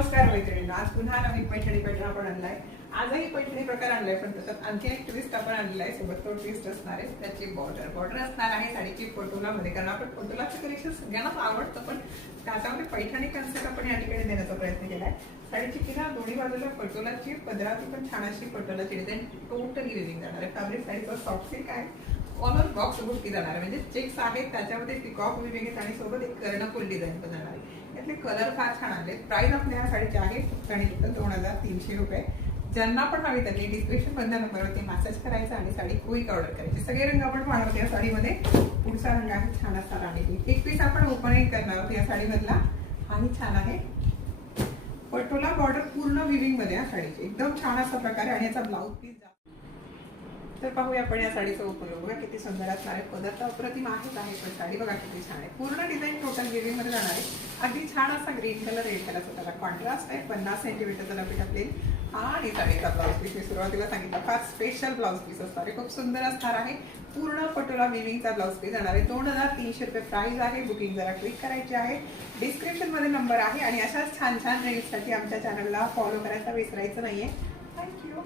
नमस्कार मैत्रिणींनो, आज पुन्हा नवीन पैठणी पॅटर्न आपण आणलाय. आजही पैठणी प्रकार आणलाय, पण त्याच्यात आणखी एक ट्विस्ट आपण आणलेला आहे. सोबत तो ट्विस्ट असणार आहे त्याची बॉर्डर असणार आहे साडीची पटोला मध्ये. कारण आपण पटोलाचं कलेक्शन सगळ्यांनाच आवडतं, पण त्याच्यामध्ये पैठणी कन्सेप्ट आपण या ठिकाणी देण्याचा प्रयत्न केलाय. साडीची किनार दोन्ही बाजूला पटोलाची पदरातून पण छान अशी पटोलाची डिझाईन टोटली विविंग जाणार आहे. फॅब्रिक साडीचा सॉफ्ट सिल्क आहे. ऑल ओव्हर बॉक्स गोष्टी जाणार आहे, म्हणजे चेक्स आहेत त्याच्यामध्ये पिकॉक विविंग आहेत आणि सोबत एक कर्णफूल डिझाईन पण जाणार आहे. यातले कलर फार छान आले. प्राइस आपल्या ह्या साडीची आहे फक्त आणि फक्त 2300 रुपये. ज्यांना पण हवी त्यांनी डिस्क्रिप्शन मधल्या नंबरवरती मेसेज करायचा आणि साडी क्विक ऑर्डर करायची. सगळे रंग आपण पाहणार आहोत या साडीमध्ये. पुढचा रंग आहे छान असा राणी. एक पीस आपण ओपनिंग करणार आहोत या साडीमधला. आणि छान आहे पटोला बॉर्डर पूर्ण विविंग मध्ये या साडीची एकदम छान असा प्रकार आहे. आणि याचा ब्लाउज पीस तर पाहूया आपण या साडीचा उपयोग. बघा किती सुंदर असणार आहे. पदर अप्रतिम आहेच आहे, पण साडी बघा किती छान आहे. पूर्ण डिझाईन टोटल विविंग मध्ये जाणार आहे. अगदी छान असा ग्रीन कलर रेड कलरचा त्याला कॉन्ट्रास्ट आहे. 50 सेंटीमीटरचा लपेट प्लेन आणि साडीचा ब्लाउज पीस मी सुरुवातीला सांगितलं फार स्पेशल ब्लाउज पीस असणार आहे. खूप सुंदर असणार आहे. पूर्ण पटोला विविंगचा ब्लाउज पीस जाणार आहे. 2300 रुपये प्राइस आहे. बुकिंग जरा क्लिक करायची आहे. डिस्क्रिप्शन मध्ये नंबर आहे. आणि अशाच छान छान रील्ससाठी आमच्या चॅनलला फॉलो करायचा विसरायचं नाहीये. थँक्यू.